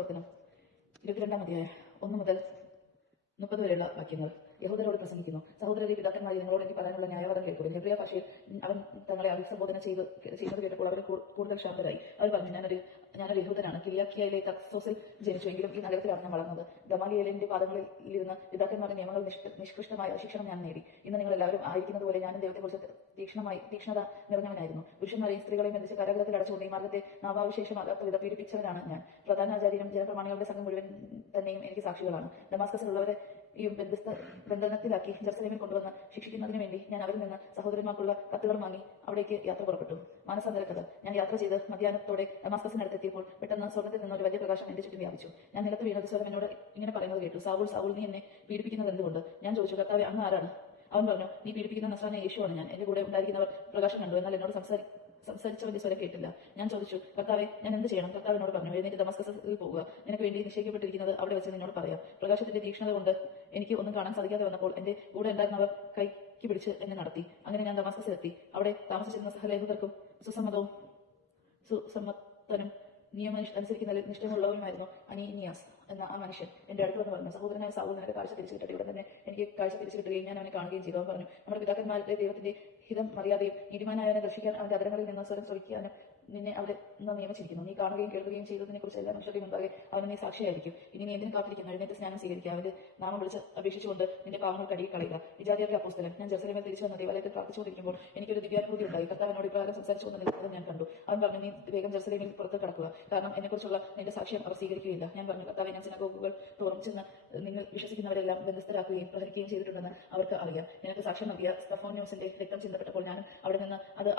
പ്രവർത്തനം 22-ാം അധ്യായം 1 മുതൽ 30 വരെയുള്ള വാക്യങ്ങൾ. യഹൂദരോട് പ്രസംഗിക്കുന്നു. സഹോദരരെ, പിതാക്കന്മാരെ, നിങ്ങളോട് എനിക്ക് പറയാനുള്ള ന്യായവാദം കേൾക്കൂടെ. ഹെബ്രിയ ഭാഷയിൽ അവൻ തങ്ങളെ അഭിസംബോധന ചെയ്യുന്നത് കേട്ടപ്പോൾ അവർ കൂടുതൽ ശാന്തരായി. അവർ പറഞ്ഞു, ഞാനൊരു യഹൂദനാണ്. കിലിയാക്കിയയിലെ തർസോസിൽ ജനിച്ചു, എങ്കിലും ഈ നഗരത്തിലാണ് ഞാൻ വളർന്നത്. ഗമാലിയേലിന്റെ പാദങ്ങളിൽ ഇരുന്ന് പിതാക്കന്മാരുടെ നിയമങ്ങൾ നിഷ്കൃഷ്ടമായ ശിക്ഷണം ഞാൻ നേടി. ഇന്ന് നിങ്ങൾ എല്ലാവരും ആയിരിക്കുന്നത് പോലെ ഞാനും ദൈവത്തെക്കുറിച്ച് തീക്ഷ്ണത നിറഞ്ഞവനായിരുന്നു. പുരുഷന്മാരെയും സ്ത്രീകളെയും ബന്ധിച്ച് കാരാഗ്രഹത്തിൽ അടച്ചുകൊണ്ട് ഈ മാർഗത്തെ നാമാവിശേഷമാകാത്ത വിധ പീഡിപ്പിച്ചവനാണ് ഞാൻ. പ്രധാനാചാര്യനും ജനപ്രമാണികളുടെ സംഘം മുഴുവൻ തന്നെയും എനിക്ക് സാക്ഷികളാണ്. ദമാസ്കസിലുള്ളവരെ ബന്ധനത്തിലാക്കി ജെറുസലേമിൽ കൊണ്ടുവന്ന് ശിക്ഷിക്കുന്നതിന് വേണ്ടി ഞാൻ അവരിൽ നിന്ന് സഹോദരന്മാർക്കുള്ള കത്തുകൾ വാങ്ങി അവിടേക്ക് യാത്ര പുറപ്പെട്ടു. മാനസാന്തര കഥ. ഞാൻ യാത്ര ചെയ്ത് മധ്യാഹ്നത്തോടെ ദമാസ്കസിനടുത്തെത്തിയപ്പോൾ പെട്ടെന്ന് സ്വർഗ്ഗത്തിൽ നിന്ന് ഒരു വലിയ പ്രകാശം എന്റെ ചുറ്റും വ്യാപിച്ചു. ഞാൻ നിലത്ത് വീണത് സ്വരം എന്നോട് ഇങ്ങനെ പറയുന്നത് കേട്ടു, സാവൂൾ, സാവൂൾ, നീ എന്നെ പീഡിപ്പിക്കുന്നത് എന്തുകൊണ്ട്? ഞാൻ ചോദിച്ചു, കർത്താവേ, അങ്ങ് ആരാണ്? അവൻ പറഞ്ഞു, നീ പീഡിപ്പിക്കുന്ന നസ്രായനായ യേശുവാണ് ഞാൻ. എന്റെ കൂടെ ഉണ്ടായിരിക്കുന്നവർ പ്രകാശം കണ്ടു, എന്നാൽ എന്നോട് സംസാരിച്ചവന്റെ സ്വരം കേട്ടില്ല. ഞാൻ ചോദിച്ചു, കർത്താവെ, ഞാൻ എന്ത് ചെയ്യണം? കർത്താവ് എന്നോട് പറഞ്ഞു, എഴുന്നേറ്റ് ദമാസ്കസിൽ പോകുക. നിനക്ക് വേണ്ടി നിശ്ചയിക്കപ്പെട്ടിരിക്കുന്നത് അവിടെ വെച്ച് നിന്നോട് പറയാം. പ്രകാശത്തിന്റെ തീക്ഷ്ണത കൊണ്ട് എനിക്ക് ഒന്നും കാണാൻ സാധിക്കാതെ വന്നപ്പോൾ എന്റെ കൂടെ ഉണ്ടായിരുന്നവർ കൈക്ക് പിടിച്ച് എന്നെ നടത്തി. അങ്ങനെ ഞാൻ ദമാസ്കസിലെത്തി. അവിടെ താമസിച്ചിരുന്ന സകല യഹൂദർക്കും സുസമ്മതനും നിയമമനുസരിക്കുന്നതിൽ നിഷ്ഠമുള്ളവരുമായിരുന്നു അനീനിയാസ് എന്ന ആ മനുഷ്യൻ എന്റെ അടുത്ത് വന്ന് പറഞ്ഞു, സഹോദരനായ സാവൂൾ, നിനക്ക് കാഴ്ച തിരിച്ചു കിട്ടട്ടെ. ഉടൻ തന്നെ എനിക്ക് കാഴ്ച തിരിച്ചു കിട്ടുകയും ഞാൻ അവനെ കാണുകയും ചെയ്തു. അവൻ പറഞ്ഞു, നമ്മുടെ പിതാക്കന്മാരുടെ ദൈവത്തിന്റെ ഹിതം അറിയാതെയും നീതിമാനായവനെ ദർശിക്കാൻ അവന്റെ അധരങ്ങളിൽ നിന്ന് സ്വരം ശ്രവിക്കാനും നിന്നെ അവിടെ നിന്ന് നിയമിച്ചിരിക്കുന്നു. നീ കാണുകയും കേൾക്കുകയും ചെയ്തതിനെ കുറിച്ച് എല്ലാ മനുഷ്യരുടെ മുമ്പാകെ അവന് നീ സാക്ഷിയായിരിക്കും. ഇനി നീ എന്തിനും കാത്തിരിക്കുന്നു? എഴുന്നേറ്റ് സ്നാനം സ്വീകരിക്കുക. അവന്റെ നാമം വിളിച്ച് അപേക്ഷിച്ചുകൊണ്ട് നിന്റെ പാവങ്ങൾ കഴുകി കളയുക. വിജാതിയരുടെ അപ്പോസ്തലൻ. ഞാൻ ജെറുസലേമിൽ തിരിച്ചു വന്ന ദേവാലയത്തിൽ പ്രാർത്ഥിച്ചുകൊണ്ടിരിക്കുമ്പോൾ എനിക്കൊരു ദിവ്യാനുഭൂതി ഉണ്ടായി. കർത്താവിനോട് ഇപ്രകാരം സംസാരിച്ചുകൊണ്ട് നിൽക്കുന്നത് ഞാൻ കണ്ടു. അവൻ പറഞ്ഞു, നീ വേഗം ജെറുസലേമിൽ പുറത്ത് കടക്കുക, കാരണം എന്നെക്കുറിച്ചുള്ള നിന്റെ സാക്ഷ്യം അവർ സ്വീകരിക്കുകയില്ല. ഞാൻ പറഞ്ഞു, കർത്താവെ, ഞാൻ സിനഗോഗുകൾ തോറും ചെന്ന് നിങ്ങൾ വിശ്വസിക്കുന്നവരെല്ലാം ബന്ധസ്ഥരാക്കുകയും പ്രഹരിക്കുകയും ചെയ്തിട്ടുണ്ടെന്ന് അവർക്ക് അറിയാം. നിനക്ക് സാക്ഷ്യം നൽകിയ സ്തഫാനോസിന്റെ രക്തം ചിന്തപ്പെട്ടപ്പോൾ ഞാൻ അവിടെ നിന്ന് അത്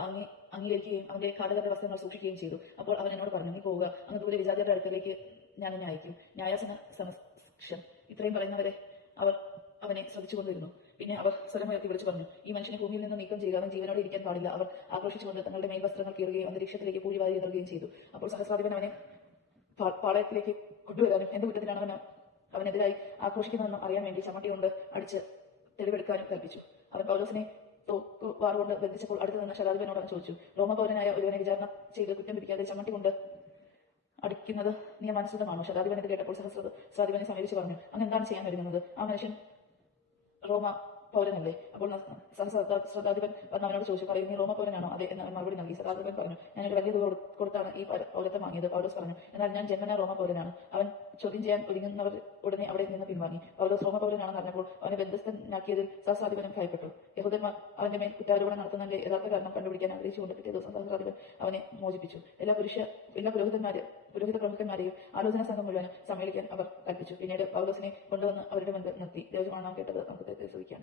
അംഗീകരിക്കുകയും അവന്റെ ഘാതകരുടെ വസ്ത്രങ്ങൾ സൂക്ഷിക്കുകയും ചെയ്തു. അപ്പോൾ അവൻ എന്നോട് പറഞ്ഞു, നീ പോവുക, അങ്ങ് ദൂരെ വിജാതിയുടെ അടുക്കലേക്ക് ഞാൻ എന്നെ അയക്കും. ന്യായാസന സമക്ഷം. ഇത്രയും പറയുന്നവരെ അവർ അവനെ ശ്രദ്ധിച്ചുകൊണ്ടിരുന്നു. പിന്നെ അവർ സ്വരമുയർത്തി വിളിച്ചു പറഞ്ഞു, ഈ മനുഷ്യനെ ഭൂമിയിൽ നിന്ന് നീക്കം ചെയ്യുക, അവൻ ജീവനോടെ ഇരിക്കാൻ പാടില്ല. അവർ ആഘോഷിച്ചുകൊണ്ട് തങ്ങളുടെ മേൽവസ്ത്രങ്ങൾ കീറുകയും അന്തരീക്ഷത്തിലേക്ക് പൂഴിവാരി എറിയുകയും ചെയ്തു. അപ്പോൾ സഹസ്രാധിപൻ അവനെ പാളയത്തിലേക്ക് കൊണ്ടുവരാനും എന്ത് കുറ്റത്തിലാണ് അവനെതിരായി ആഘോഷിക്കുന്നതെന്ന് അറിയാൻ വേണ്ടി ചമ്മട്ടി കൊണ്ട് അടിച്ച് തെളിവെടുക്കാനും കൽപ്പിച്ചു. അവൻ പൗലോസിനെ വാറുകൊണ്ട് ബന്ധിച്ചപ്പോൾ അടുത്ത് നിന്ന് ശതാധിപനോട് അവൻ ചോദിച്ചു, റോമപൗരനായ ഒരുവനെ വിചാരണ ചെയ്ത് കുറ്റം പിടിക്കാതെ ചമ്മട്ടി കൊണ്ട് അടിക്കുന്നത് നിയമാനുസൃതമാണോ? ശതാധിപൻ ഇത് കേട്ടപ്പോൾ സഹസ്രാധിപനെ സമീപിച്ച് പറഞ്ഞു, അങ്ങ് എന്താണ് ചെയ്യാൻ വരുന്നത്? ആ മനുഷ്യൻ റോമ പൗരനല്ലേ? അപ്പോൾ സഹസ്രാധിപൻ വന്ന് അവനോട് ചോദിച്ചു, പറയും, നീ റോമ പൗരനാണോ? അതെ എന്ന് അവൻ മറുപടി നൽകി. ശതാധിപൻ പറഞ്ഞു, ഞാനൊരു വലിയ തുക കൊടുത്താണ് ഈ പൗരത്വം വാങ്ങിയത്. പൗലോസ് പറഞ്ഞു, എന്നാൽ ഞാൻ ജന്മനാ റോമ പൗരനാണ്. അവൻ ചോദ്യം ചെയ്യാൻ ഒരുങ്ങുന്നവർ ഉടനെ അവിടെ നിന്ന് പിൻവാങ്ങി. പൗലോസ് റോമ പൗരനാണെന്ന് അറിഞ്ഞപ്പോൾ അവനെ ബന്ധസ്ഥനാക്കിയതിൽ സഹസ്രാധിപനും ഭയപ്പെട്ടു. യഹൂദന്മാർ അവന്റെ മേൽ കുറ്റാരോപണം നടത്തുന്നതിന്റെ യഥാർത്ഥ കാരണം കണ്ടുപിടിക്കാൻ ആഗ്രഹിച്ചുകൊണ്ട് പിറ്റേ ദിവസം സഹസ്രാധിപൻ അവനെ മോചിപ്പിച്ചു. എല്ലാ പുരോഹിത പ്രമുഖന്മാരെയും ആലോചനാ സംഘം മുഴുവനും സമ്മേളിക്കാൻ അവർ കൽപ്പിച്ചു. പിന്നീട് പൗലോസിനെ കൊണ്ടുവന്ന് അവരുടെ മുൻപ് നിർത്തി. ദൈവമാണ് നാം കേട്ടത്. നമുക്ക് ശ്രദ്ധിക്കാം.